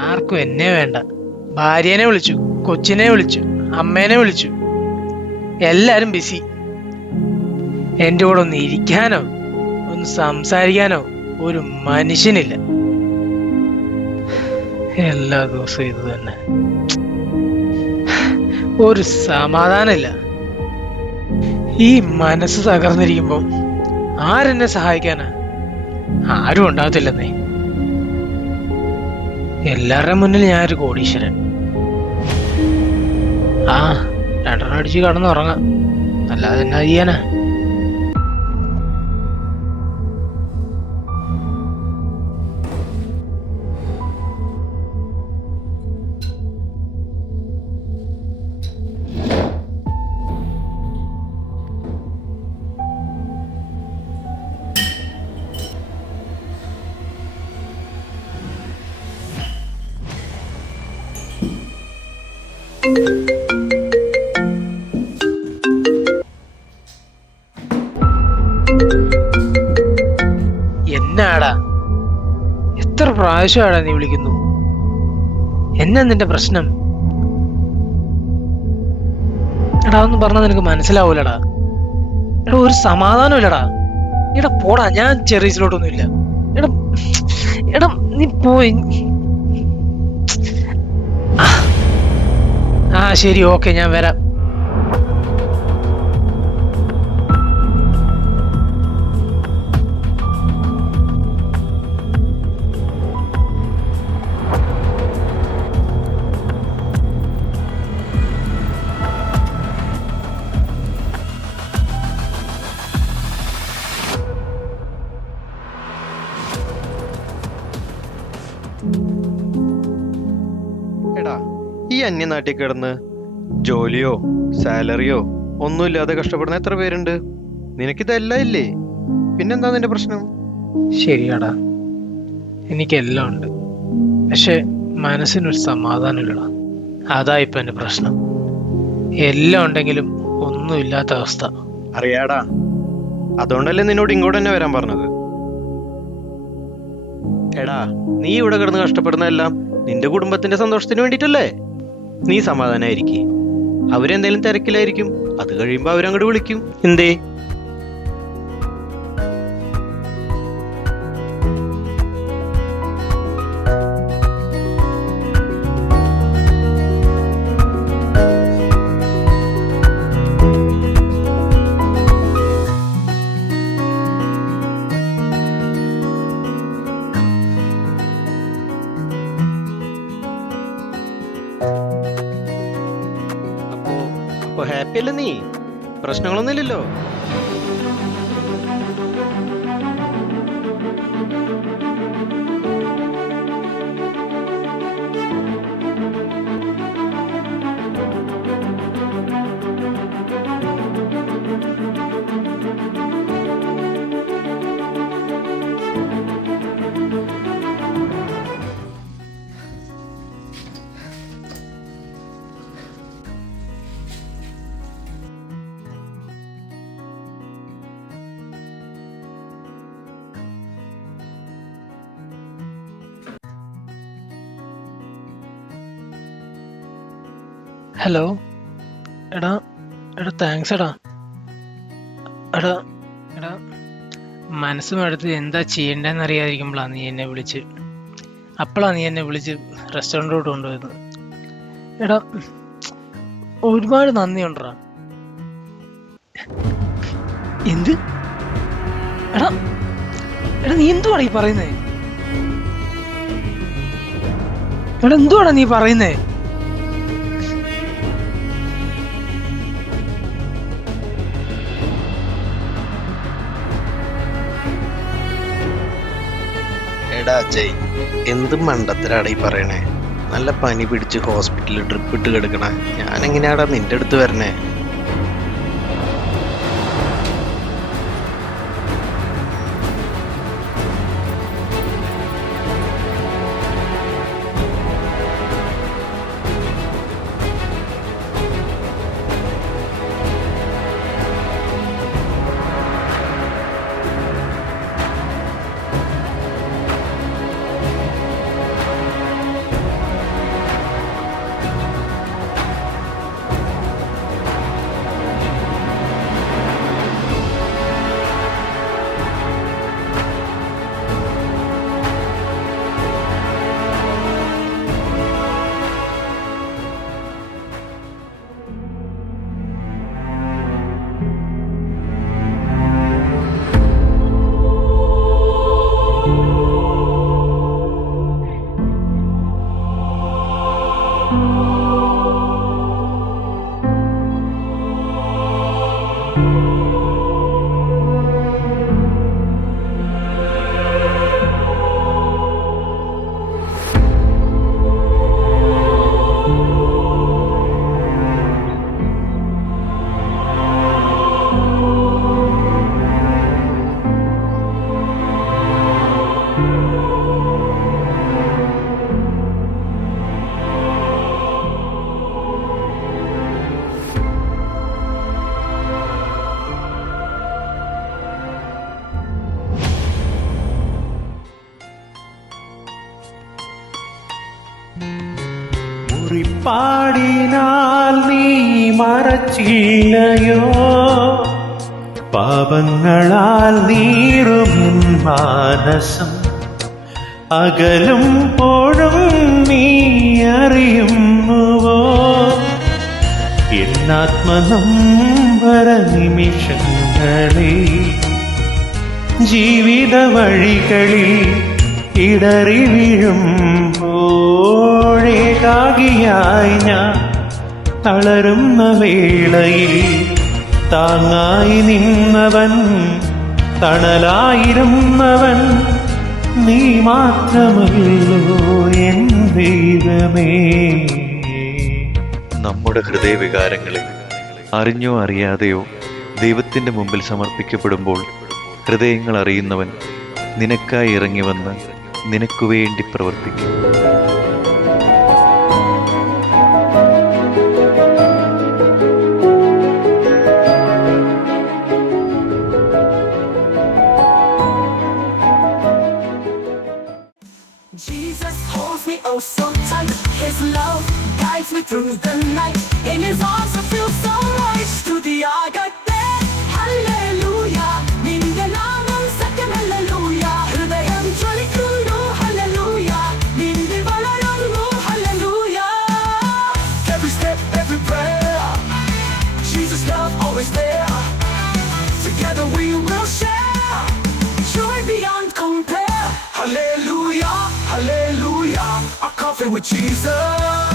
ആർക്കും എന്നെ വേണ്ട. ഭാര്യനെ വിളിച്ചു, കൊച്ചിനെ വിളിച്ചു, അമ്മേനെ വിളിച്ചു, എല്ലാരും ബിസി. എന്റെ കൂടെ ഒന്ന് ഇരിക്കാനോ ഒന്ന് സംസാരിക്കാനോ ഒരു മനുഷ്യനില്ല. എല്ലാ ദിവസവും ഇത് തന്നെ, ഒരു സമാധാനമില്ല. ഈ മനസ്സ് തകർന്നിരിക്കുമ്പോ ആരെന്നെ സഹായിക്കാനാ? ആരും ഉണ്ടാകത്തില്ലെന്നേ. എല്ലാവരുടെ മുന്നിൽ ഞാനൊരു കോടീശ്വരൻ. ആ, രണ്ടെണ്ണം അടിച്ച് കടന്നുറങ്ങാം, അല്ലാതെ എന്നാ ചെയ്യാനാ? എന്നാടാ, എത്ര പ്രാവശ്യമാടാ നീ വിളിക്കുന്നു? എന്നാ നിന്റെ പ്രശ്നം? എടാ ഒന്നും പറഞ്ഞാൽ നിനക്ക് മനസ്സിലാവൂലടാ. എടാ ഒരു സമാധാനം ഇല്ലടാ. എടാ പോടാ, ഞാൻ ചെറിയസിലോട്ടൊന്നും ഇല്ല. എടാ എടാ നീ പോയി. ആ ശരി, ഓക്കെ, ഞാൻ വരാം. എടാ, ഈ അന്യനാട്ടിൽ കിടന്ന് ജോലിയോ സാലറിയോ ഒന്നുമില്ലാതെ കഷ്ടപ്പെടുന്ന എത്ര പേരുണ്ട്? നിനക്കിതെല്ലാം ഇല്ലേ? പിന്നെന്താ നിന്റെ പ്രശ്നം? ശരിയാടാ, എനിക്കെല്ലാം ഉണ്ട്. പക്ഷെ മനസ്സിനൊരു സമാധാനമില്ലടാ. അതാ ഇപ്പൊ എന്റെ പ്രശ്നം. എല്ലാം ഉണ്ടെങ്കിലും ഒന്നുമില്ലാത്ത അവസ്ഥ. അറിയാടാ, അതുകൊണ്ടല്ലേ നിന്നോട് ഇങ്ങോട്ട് തന്നെ വരാൻ പറഞ്ഞത്. എടാ, നീ ഇവിടെ കിടന്ന് കഷ്ടപ്പെടുന്നതെല്ലാം നിന്റെ കുടുംബത്തിന്റെ സന്തോഷത്തിന് വേണ്ടിട്ടല്ലേ? നീ സമാധാനായിരിക്കേ. അവരെന്തേലും തിരക്കിലായിരിക്കും, അത് കഴിയുമ്പോ അവരങ്ങോട്ട് വിളിക്കും. എന്തേ? അപ്പൊ ഹാപ്പി അല്ലേ നീ? പ്രശ്നങ്ങളൊന്നുമില്ലല്ലോ? ഹലോ, എടാ എടാ താങ്ക്സ് എടാ. എടാ എടാ മനസ്സും എടുത്ത് എന്താ ചെയ്യണ്ടെന്ന് അറിയാതിരിക്കുമ്പോഴാണ് നീ എന്നെ വിളിച്ച് റെസ്റ്റോറൻറ്റിലോട്ട് കൊണ്ടുപോയത്. എടാ ഒരുപാട് നന്ദിയുണ്ടെടാ. എന്ത്? എടാ എടാ നീ എന്തുവാടാ ഈ പറയുന്നേ? എടാ എന്തുവാടാ നീ പറയുന്നേ? എടാ അജയ്, എന്ത് മണ്ടത്തരാടാ ഈ പറയണേ? നല്ല പനി പിടിച്ച് ഹോസ്പിറ്റലിൽ ട്രിപ്പ് ഇട്ട് കിടക്കണ ഞാൻ എങ്ങനെയാടാ നിന്റെ അടുത്ത് വരണേ? കുറിപ്പാടിനാൽ നീ മറച്ചില്ലയോ, പാപങ്ങളാൽ നീറുമെൻ മാനസം അകലും പോഴും നീ അറിയുന്നുവോ, എന്നാത്മനൊമ്പര നിമിഷങ്ങളെ ജീവിത വഴികളിൽ ഇടറി വീഴുമ്പോഴേകാകിയായി ഞാൻ തളരുന്ന വേളയിൽ താങ്ങായി നിന്നവൻ, തണലായിരുന്നവൻ നീ മാത്രമല്ലോ എൻ ദൈവമേ. നമ്മുടെ ഹൃദയവികാരങ്ങളെ അറിഞ്ഞോ അറിയാതെയോ ദൈവത്തിൻ്റെ മുമ്പിൽ സമർപ്പിക്കപ്പെടുമ്പോൾ ഹൃദയങ്ങൾ അറിയുന്നവൻ നിനക്കായി ഇറങ്ങി വന്ന് നിനക്കു വേണ്ടി പ്രവർത്തിക്കും. Jesus holds me oh so tight. His love guides me through the night. In His arms I feel so right. സ്തുതിയാകട്ടെ Hallelujah. നിന്റെ നാമം സത്യം Hallelujah. ഹൃദയം ജ്വലിക്കുന്നു Hallelujah. നിന്നിൽ വളരുന്നു Hallelujah. Every step, every prayer, Jesus' love always there. Together we will share joy beyond compare. Hallelujah, hallelujah, our coffee with Jesus.